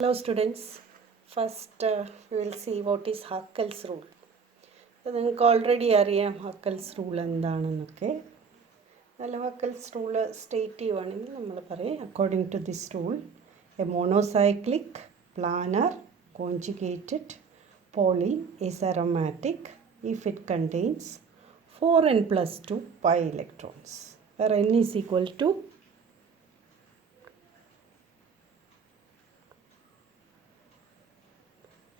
Hello students, first we will see what is Haskell's rule. നിങ്ങൾക്ക് already അറിയാം Haskell's rule എന്താണെന്നൊക്കെ. നല്ല Haskell's rule state ചെയ്യുവാണെങ്കിൽ നമ്മൾ പറയും according to this rule a monocyclic planar conjugated polyene is aromatic if it contains 4n plus 2 pi electrons where n is equal to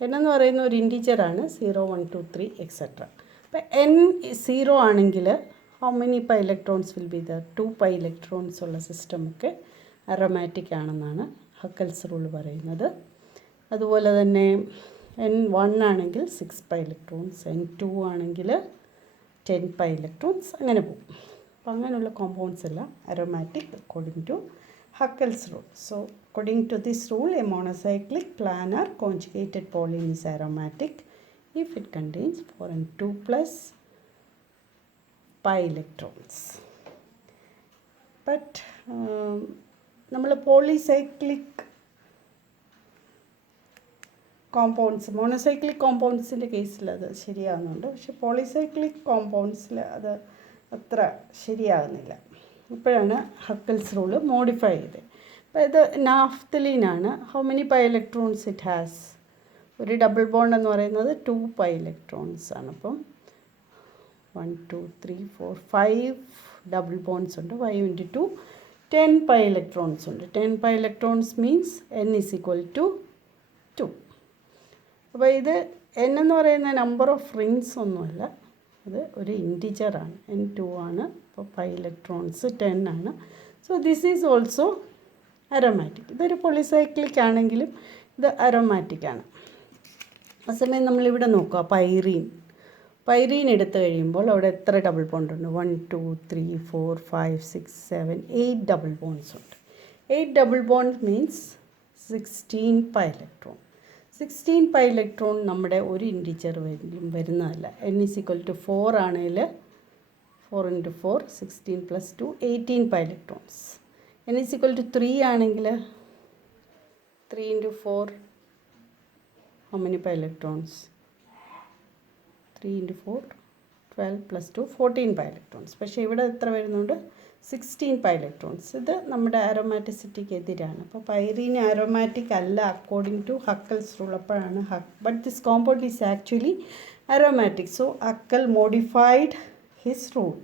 n എന്ന് പറയുന്ന ഒരു ഇൻറ്റീജറാണ് 0 1 2 3 എക്സെട്ര. അപ്പോൾ n 0 ആണെങ്കിൽ how many pi electrons will be there? 2 pi electrons ഉള്ള സിസ്റ്റമൊക്കെ aromatic ആണെന്നാണ് Huckel's rule പറയുന്നത്. അതുപോലെ തന്നെ n 1 ആണെങ്കിൽ 6 പൈ ഇലക്ട്രോൺസ്, n 2 ആണെങ്കിൽ 10 പൈ ഇലക്ട്രോൺസ്, അങ്ങനെ പോകും. അപ്പോൾ അങ്ങനെയുള്ള കോമ്പൗണ്ട്സ് എല്ലാം aromatic according to Haskell's rule. So, according to this rule, a monocyclic planar conjugated polyene is aromatic if it contains 4 and 2 plus pi electrons. But, നമ്മൾ polycyclic compounds, മോണോസൈക്ലിക് കോമ്പൗണ്ട്സിൻ്റെ കേസിൽ അത് ശരിയാകുന്നുണ്ട്. പക്ഷെ പോളിസൈക്ലിക് കോമ്പൗണ്ട്സിൽ അത് അത്ര ശരിയാകുന്നില്ല. ഇപ്പോഴാണ് ഹക്കൽസ് റൂള് മോഡിഫൈ ചെയ്തത്. അപ്പോൾ ഇത് നാഫ്തലീനാണ്. How many pi electrons it has? ഒരു ഡബിൾ ബോണ്ട് എന്ന് പറയുന്നത് 2 പൈ ഇലക്ട്രോൺസ് ആണ്. അപ്പം 1 2 3 4 5 ഡബിൾ ബോണ്ട്സ് ഉണ്ട്. 5 × 2 10 പൈ ഇലക്ട്രോൺസ് ഉണ്ട്. 10 pi electrons means n is equal to 2. അപ്പോൾ ഇത് n എന്ന് പറയുന്ന നമ്പർ ഓഫ് റിങ്സ് ഒന്നുമല്ല, അത് ഒരു ഇൻറ്റിജറാണ്. n 2 ആണ്. അപ്പോൾ പൈ ഇലക്ട്രോൺസ് 10 ആണ്. So this is also aromatic. ഇതൊരു പോളിസൈക്ലിക് ആണെങ്കിലും ഇത് അരോമാറ്റിക് ആണ്. അതേസമയം നമ്മളിവിടെ നോക്കുക, പൈറീൻ എടുത്തു കഴിയുമ്പോൾ അവിടെ എത്ര ഡബിൾ ബോണ്ട് ഉണ്ട്? 1 2 3 4 5 6 7 8 ഡബിൾ ബോണ്ട്സ് ഉണ്ട്. 8 double bond means 16 pi electron. 16 pi electron നമ്മുടെ ഒരു ഇൻറ്റിജർ വരുന്നതല്ല. n is equal to 4 ആണെങ്കിൽ 4 × 4 16 plus 2 18 pi electrons. n is equal to 3 ആണെങ്കിൽ 3 × 4 how many pi electrons? 3 × 4 12 plus 2 14 pi electrons. പക്ഷേ ഇവിടെ എത്ര വരുന്നുണ്ട്? 16 പൈ ഇലക്ട്രോൺസ്. ഇത് നമ്മുടെ അരോമാറ്റിസിറ്റിക്ക് എതിരാണ്. അപ്പോൾ പൈറീൻ അരോമാറ്റിക് അല്ല അക്കോർഡിംഗ് ടു ഹക്കൽസ് റൂൾ. അപ്പോഴാണ് but this compound is actually aromatic. So Hückel modified his rule.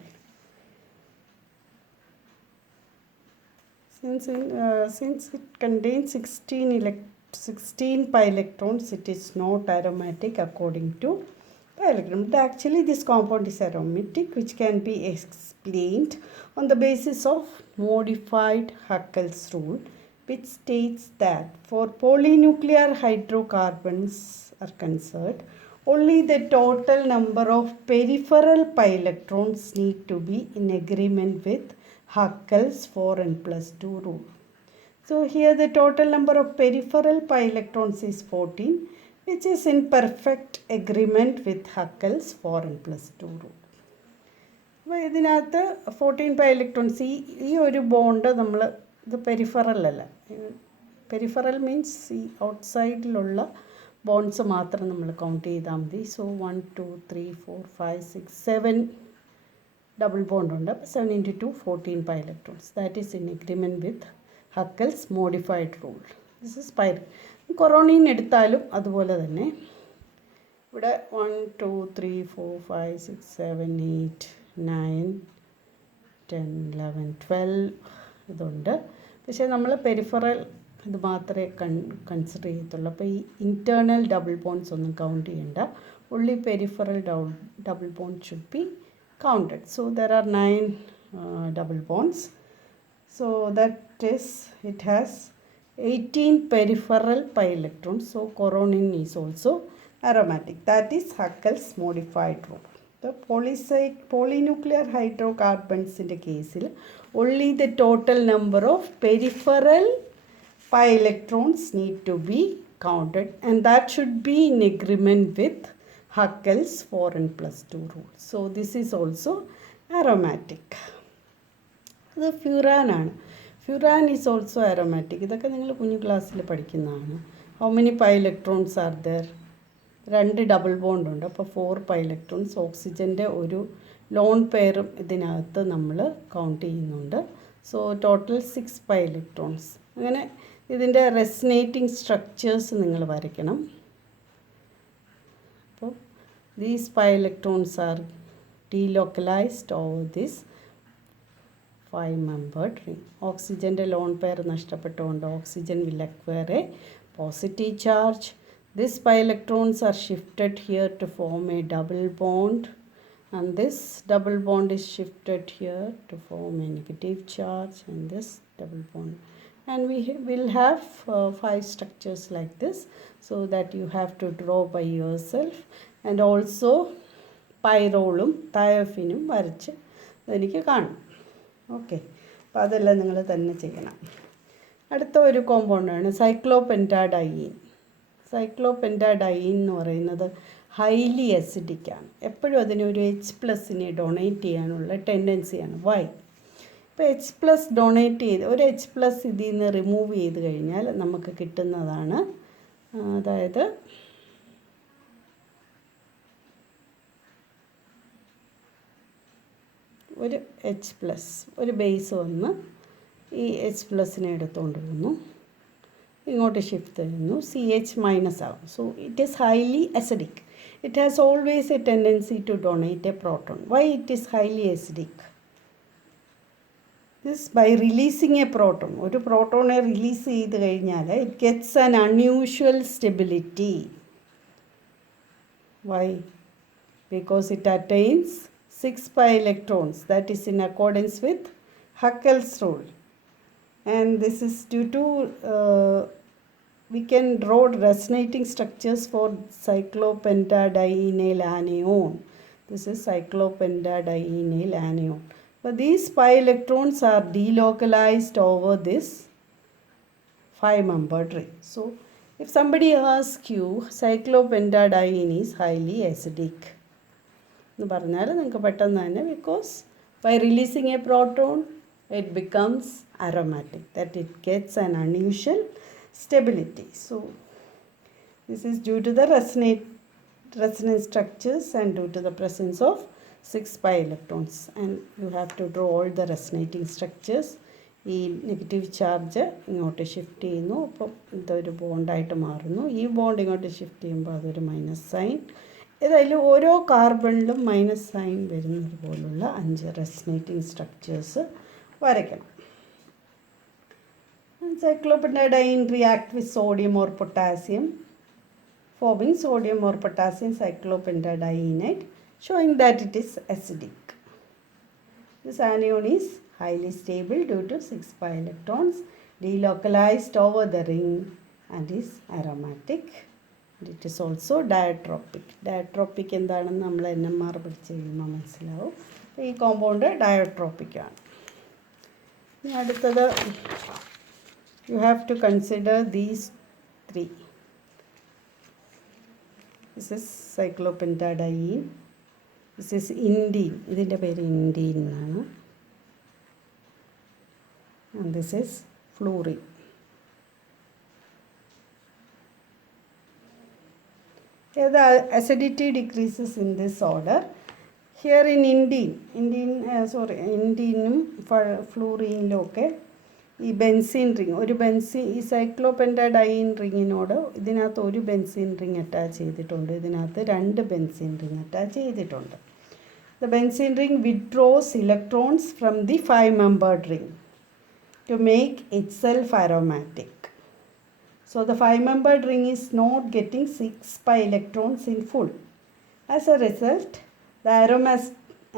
Since it contains 16 pi electrons, it is not aromatic according to pi electron. But actually this compound is aromatic, which can be explained on the basis of modified Haskell's rule, which states that for polynuclear hydrocarbons are concerned, only the total number of peripheral pi electrons need to be in agreement with Haskell's 4n plus 2 rule. So here the total number of peripheral pi electrons is 14, which is in perfect agreement with Haskell's 4n plus 2 rule. അപ്പോൾ ഇതിനകത്ത് 14 pi electrons, ഈ ഒരു bond നമ്മൾ ഇത് peripheral അല്ല. Peripheral means ഈ ഔട്ട്സൈഡിലുള്ള bonds മാത്രം നമ്മൾ കൗണ്ട് ചെയ്താൽ മതി. സോ 1 2 3 4 5 6 7 ഡബിൾ ബോണ്ട് ഉണ്ട്. 7 × 2 14 pi electrons. That is in agreement with Huckel's modified rule. This is pyrene. Coronene എടുത്താലും അതുപോലെ തന്നെ ഇവിടെ 1 2 3 4 5 6 7 8 9 10 11 12 ഇതുണ്ട്. പക്ഷേ നമ്മൾ പെരിഫറൽ ഇത് മാത്രമേ കൺസിഡർ ചെയ്യത്തുള്ളൂ. അപ്പോൾ ഈ ഇൻറ്റേർണൽ ഡബിൾ ബോണ്ട്സ് ഒന്നും കൗണ്ട് ചെയ്യേണ്ട. only peripheral double bonds should be counted. So there are 9 double bonds. So that is, it has 18 peripheral pi electrons. So coronium is also aromatic. That is Haskell's modified rule. The polynuclear hydrocarbons in the case, only the total number of peripheral pi electrons need to be counted, and that should be in agreement with Haskell's 4n plus 2 rule. So this is also aromatic. ഇത് ഫ്യൂറാനാണ്. Furan is also aromatic. ഇതൊക്കെ നിങ്ങൾ കുഞ്ഞു ക്ലാസ്സിൽ പഠിക്കുന്നതാണ്. How many pi electrons are there? 2 double bond ഉണ്ട്. അപ്പോൾ 4 pi electrons. ഓക്സിജൻ്റെ ഒരു ലോൺ പെയറും ഇതിനകത്ത് നമ്മൾ കൗണ്ട് ചെയ്യുന്നുണ്ട്. So total 6 pi electrons. അങ്ങനെ ഇതിൻ്റെ റെസനേറ്റിംഗ് സ്ട്രക്ചേഴ്സ് നിങ്ങൾ വരയ്ക്കണം. അപ്പോൾ these pi electrons are delocalized over this 5-membered ring. ഓക്സിജൻ്റെ ലോൺ പെയർ നഷ്ടപ്പെട്ടുകൊണ്ട് oxygen will acquire a positive charge. These pi electrons are shifted here to form a double bond, and this double bond is shifted here to form a negative charge, and this double bond. And we will have 5 structures like this, so that you have to draw by yourself. And also പൈറോളും തയോഫിനും വരച്ച് എനിക്ക് കാണും. Okay, അപ്പോൾ അതെല്ലാം നിങ്ങൾ തന്നെ ചെയ്യണം. അടുത്ത ഒരു കോമ്പൗണ്ടാണ് സൈക്ലോപെൻറ്റാഡൈൻ. സൈക്ലോപെൻറ്റാഡൈൻ എന്ന് പറയുന്നത് ഹൈലി അസിഡിക്കാണ്. എപ്പോഴും അതിനൊരു H+ ഡൊണേറ്റ് ചെയ്യാനുള്ള ടെൻഡൻസിയാണ്. വൈ? ഇപ്പോൾ H+ ഡൊണേറ്റ് ചെയ്ത് ഒരു H+ ഇതിൽ നിന്ന് റിമൂവ് ചെയ്ത് കഴിഞ്ഞാൽ നമുക്ക് കിട്ടുന്നതാണ്, അതായത് ഒരു H+, ഒരു ബേസ് വന്ന് ഈ H+നെ എടുത്തുകൊണ്ട് പോകുന്നു, ഇങ്ങോട്ട് ഷിഫ്റ്റ് ചെയ്യുന്നു, CH- ആവും. So it is highly acidic. It has always a tendency to donate a proton. Why it is highly acidic? This by releasing a proton. ഒരു പ്രോട്ടോണെ റിലീസ് ചെയ്ത് കഴിഞ്ഞാൽ it gets an unusual stability. Why? Because it attains 6 pi electrons, that is in accordance with Huckel's rule. And this is due to we can draw resonating structures for cyclopentadienyl anion. This is cyclopentadienyl anion. But these pi electrons are delocalized over this 5-membered ring. So if somebody asks you cyclopentadiene is highly acidic എന്ന് പറഞ്ഞാൽ നിങ്ങൾക്ക് പെട്ടെന്ന് തന്നെ, because by releasing a proton it becomes aromatic, that it gets an unusual stability. So this is due to the resonance structures and due to the presence of 6 pi electrons. And you have to draw all the resonating structures. ഈ negative charge ഇങ്ങോട്ട് shift ചെയ്യുന്നു, അപ്പോൾ ഇതൊരു ബോണ്ടായിട്ട് മാറുന്നു. ഈ bond ഇങ്ങോട്ട് shift ചെയ്യുമ്പോൾ അതൊരു മൈനസ് സൈൻ. ഏതായാലും ഓരോ കാർബണിലും മൈനസ് സൈൻ വരുന്നത് പോലുള്ള 5 റെസനേറ്റിംഗ് സ്ട്രക്ചേഴ്സ് വരയ്ക്കണം. Cyclopentadiene react with sodium or potassium, forming sodium or potassium cyclopentadienate, showing that it is acidic. This anion is highly stable due to 6 pi electrons delocalized over the ring and is aromatic. And it is also diatropic. Diatropic എന്താണെന്ന് നമ്മൾ NMR പഠിച്ച് കഴിയുമ്പോൾ മനസ്സിലാവും. ഈ compound ഡയോട്രോപ്പിക് ആണ്. ഇനി അടുത്തത് you have to consider these 3. This is cyclopentadiene. This is indene. ഇതിൻ്റെ പേര് ഇൻഡീൻ എന്നാണ്. And this is fluorine. Here the acidity decreases in this order. Here in ഇൻഡീനും ഫ്ലൂറിനിലും ഒക്കെ ഈ ബെൻസീൻ റിങ്, ഒരു ഈ സൈക്ലോപെൻറ്റാഡൈൻ റിങ്ങിനോട് ഇതിനകത്ത് ഒരു ബെൻസീൻ റിങ് അറ്റാച്ച് ചെയ്തിട്ടുണ്ട്, ഇതിനകത്ത് 2 ബെൻസീൻ റിങ് അറ്റാച്ച് ചെയ്തിട്ടുണ്ട്. The benzene ring withdraws electrons from the 5-membered ring to make itself aromatic. So the 5-membered ring is not getting 6 pi electrons in full. As a result, the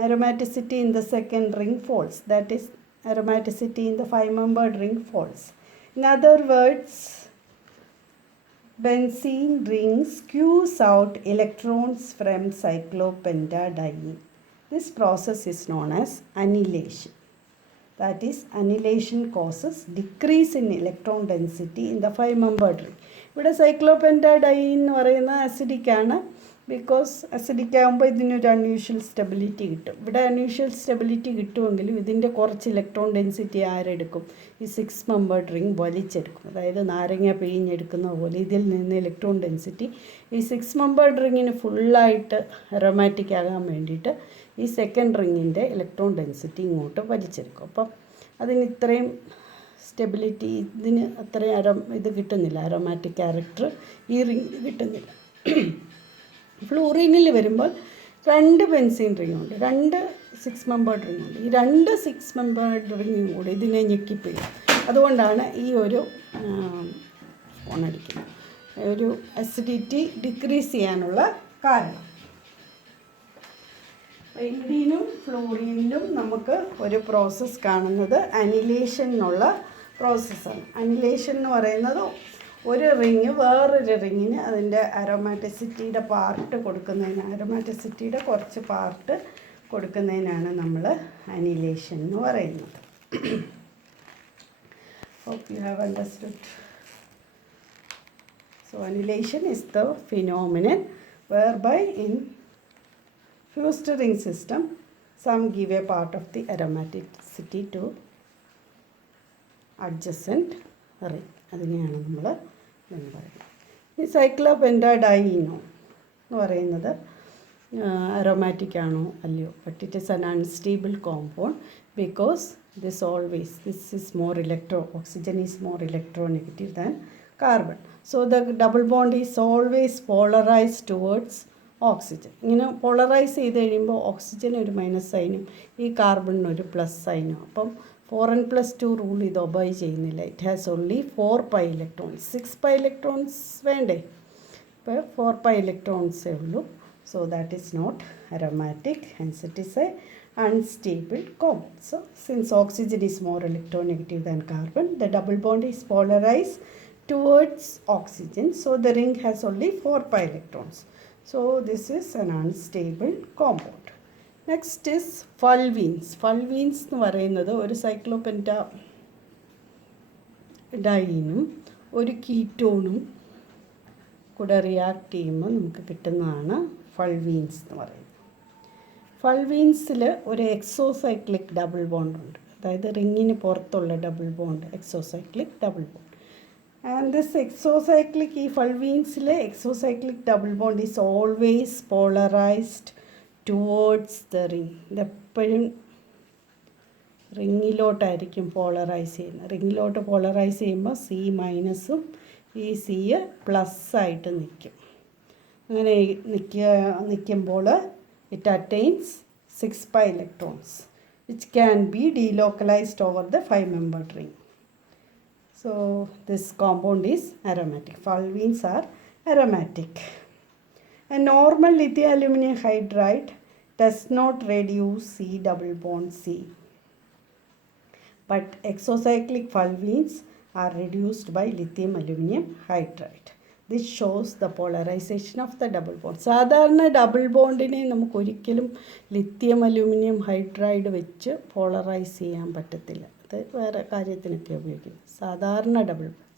aromaticity in the second ring falls. That is, aromaticity in the 5-membered ring falls. In other words, benzene ring skews out electrons from cyclopentadiene. This process is known as annihilation. That is, annihilation causes decrease in electron density in the 5-membered ring. ഇവിടെ സൈക്ലോപെൻറ്റാഡൈൻ എന്ന് പറയുന്ന acidic ആണ്. Because acidic ആകുമ്പോൾ ഇതിനൊരു unusual stability കിട്ടും. ഇവിടെ unusual stability കിട്ടുമെങ്കിലും ഇതിൻ്റെ കുറച്ച് ഇലക്ട്രോൺ ഡെൻസിറ്റി ആരെടുക്കും? ഈ 6 മെമ്പേർഡ് റിംഗ് വലിച്ചെടുക്കും. അതായത് നാരങ്ങ പിഴിഞ്ഞെടുക്കുന്ന പോലെ ഇതിൽ നിന്ന് ഇലക്ട്രോൺ ഡെൻസിറ്റി ഈ 6 മെമ്പേർഡ് റിങ്ങിന് ഫുള്ളായിട്ട് അരോമാറ്റിക് ആകാൻ വേണ്ടിയിട്ട് ഈ സെക്കൻഡ് റിങ്ങിൻ്റെ ഇലക്ട്രോൺ ഡെൻസിറ്റി ഇങ്ങോട്ട് വലിച്ചെടുക്കും. അപ്പം അതിന് ഇത്രയും സ്റ്റെബിലിറ്റി, ഇതിന് അത്രയും ഇത് കിട്ടുന്നില്ല, അരോമാറ്റിക് ക്യാരക്ടർ ഈ റിങ്ങിന് കിട്ടുന്നില്ല. ഫ്ലൂറിനിൽ വരുമ്പോൾ 2 ബെൻസീൻ റിങ്ങുണ്ട്, 2 6 മെമ്പേർഡ് റിങ്ങുണ്ട്. ഈ 2 6 മെമ്പേർഡ് റിങ്ങും കൂടി ഇതിനെ ഞെക്കിപ്പിടിക്കും. അതുകൊണ്ടാണ് ഈ ഒരു ഫോണടിക്കുന്നത്, ഒരു അസിഡിറ്റി ഡിക്രീസ് ചെയ്യാനുള്ള കാരണം. ഇൻഡിനും ഫ്ലൂറിനിലും നമുക്ക് ഒരു പ്രോസസ്സ് കാണുന്നത് അനിലേഷൻ എന്നുള്ള പ്രോസസ്സാണ്. അനിലേഷൻ എന്ന് പറയുന്നത് ഒരു റിങ് വേറൊരു റിങ്ങിന് അതിൻ്റെ അരോമാറ്റിസിറ്റിയുടെ പാർട്ട് കൊടുക്കുന്നതിന്, അരോമാറ്റിസിറ്റിയുടെ കുറച്ച് പാർട്ട് കൊടുക്കുന്നതിനാണ് നമ്മൾ അനിലേഷൻ എന്ന് പറയുന്നത്. Hope you have understood. So annelation is the phenomenon whereby in fused ring system some give a part of the aromaticity to adjacent ring. അതിനെയാണ് നമ്മൾ എന്ന് പറയുന്നത്. ഈ സൈക്ലോപെൻറ്റാഡൈനോ എന്ന് പറയുന്നത് അരോമാറ്റിക് ആണോ അല്ലയോ, ബട്ട് ഇറ്റ് ഈസ് അൻ unstable compound because this is more oxygen is more electronegative than carbon. So the double bond is always polarise towards oxygen. ഇങ്ങനെ പോളറൈസ് ചെയ്ത് കഴിയുമ്പോൾ ഓക്സിജൻ ഒരു മൈനസ് സൈനും ഈ കാർബണിന് ഒരു പ്ലസ് സൈനും. അപ്പം 4n+2 റൂൾ ഇത് ഒബൈ ചെയ്യുന്നില്ല. It has only 4 pi electrons. 6 pi electrons വേണ്ടേ? ഇപ്പോൾ 4 pi ഇലക്ട്രോൺസേ ഉള്ളൂ. So that is not aromatic, hence it is a unstable compound. So since oxygen is more electronegative than carbon, the double bond is polarized towards oxygen. So the ring has only 4 pi electrons. So this is an unstable compound. Next is fulvenes. Fulvenes എന്ന് പറയുന്നത് ഒരു സൈക്ലോപെൻറ്റ ഡൈനും ഒരു കീറ്റോണും കൂടെ react ചെയ്യുമ്പോൾ നമുക്ക് കിട്ടുന്നതാണ് ഫൾവീൻസ് എന്ന് പറയുന്നത്. ഫൾവീൻസിൽ ഒരു എക്സോസൈക്ലിക് ഡബിൾ ബോണ്ട് ഉണ്ട്, അതായത് റിങ്ങിന് പുറത്തുള്ള double bond exocyclic double bond. And this exocyclic, ഈ ഫൾവീൻസിലെ exocyclic double bond is always polarised towards the ring. ഇതെപ്പോഴും റിങ്ങിലോട്ടായിരിക്കും പോളറൈസ് ചെയ്യുന്നത്. റിങ്ങിലോട്ട് പോളറൈസ് ചെയ്യുമ്പോൾ സി മൈനസും ഈ സി പ്ലസ്സായിട്ട് നിൽക്കും. അങ്ങനെ നിൽക്കുമ്പോൾ it attains 6 pi electrons which can be delocalized over the 5-membered ring. So this compound is aromatic. Fulvenes are aromatic. A normal lithium aluminum hydride does not reduce C double bond C, but exocyclic fulvenes are reduced by lithium aluminum hydride. This shows the polarization of the double bond. സാധാരണ double ബോണ്ടിനെ നമുക്കൊരിക്കലും lithium aluminium hydride വെച്ച് polarise ചെയ്യാൻ പറ്റത്തില്ല. അത് വേറെ കാര്യത്തിനൊക്കെ ഉപയോഗിക്കുന്നു. സാധാരണ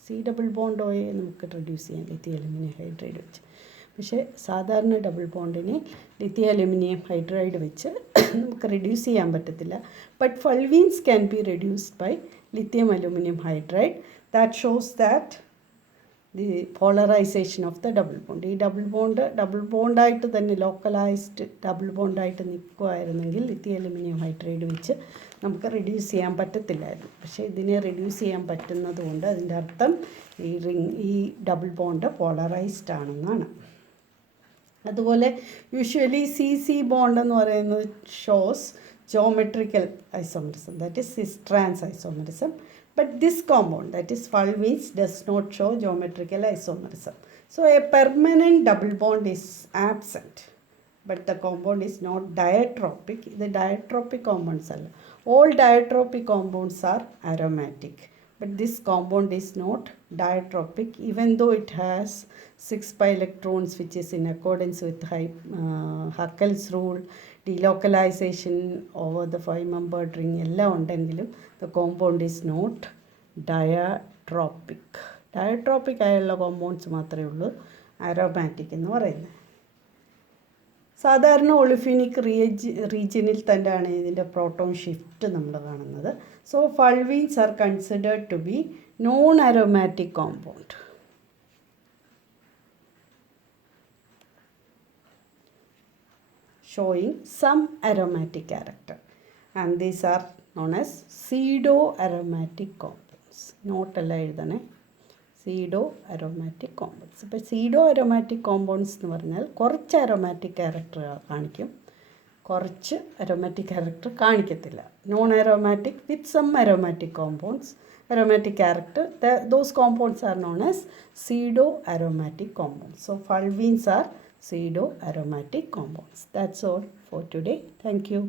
സി ഡബിൾ ബോണ്ട് ഓയെ നമുക്ക് റെഡ്യൂസ് ചെയ്യാം ലിത്യം അലൂമിനിയം ഹൈഡ്രൈഡ് വെച്ച്. പക്ഷേ സാധാരണ ഡബിൾ ബോണ്ടിനെ ലിത്യം അലൂമിനിയം ഹൈഡ്രൈഡ് വെച്ച് നമുക്ക് റെഡ്യൂസ് ചെയ്യാൻ പറ്റത്തില്ല. But fulvenes can be reduced by lithium aluminum hydride. That shows that the polarization of the double bond. ഈ ഡബിൾ ബോണ്ടായിട്ട് തന്നെ ലോക്കലൈസ്ഡ് ഡബിൾ ബോണ്ടായിട്ട് നിൽക്കുമായിരുന്നെങ്കിൽ ലിത്യം അലുമിനിയം ഹൈഡ്രൈഡ് വെച്ച് നമുക്ക് റെഡ്യൂസ് ചെയ്യാൻ പറ്റത്തില്ലായിരുന്നു. പക്ഷേ ഇതിനെ റെഡ്യൂസ് ചെയ്യാൻ പറ്റുന്നത് കൊണ്ട് അതിൻ്റെ അർത്ഥം ഈ ഡബിൾ ബോണ്ട് പോളറൈസ്ഡ് ആണെന്നാണ്. അതുപോലെ യൂഷ്വലി സി ബോണ്ട് എന്ന് പറയുന്നത് shows geometrical isomerism, that is cis trans isomerism, but this compound, that is fulvenes, does not show geometrical isomerism. So a permanent double bond is absent, but the compound is not diatropic. The diatropic compounds are all diatropic compounds are aromatic, but this compound is not diatropic, even though it has 6 pi electrons, which is in accordance with Huckel's rule, delocalization over the 5-membered ring എല്ലാം ഉണ്ടെങ്കിലും the compound is not diatropic ആയുള്ള compounds മാത്രമേ ഉള്ളൂ aromatic എന്ന് പറയുന്നത്. സാധാരണ ഒളിഫിനിക് റീജിയനിൽ തന്നെയാണ് ഇതിൻ്റെ പ്രോട്ടോൺ ഷിഫ്റ്റ് നമ്മൾ കാണുന്നത്. So fulvenes are considered to be non aromatic compound. Showing some aromatic character, and these are known as pseudo aromatic compounds. Note alla ezhudane pseudo aromatic compounds. അപ്പോൾ pseudo aromatic compounds എന്ന് പറഞ്ഞാൽ കുറച്ച് aromatic character കാണിക്കും, കുറച്ച് aromatic character കാണിക്കത്തില്ല. Non aromatic with some aromatic compounds, aromatic character, those compounds are known as pseudo aromatic compounds. So fulvenes are pseudo aromatic compounds. That's all for today. Thank you.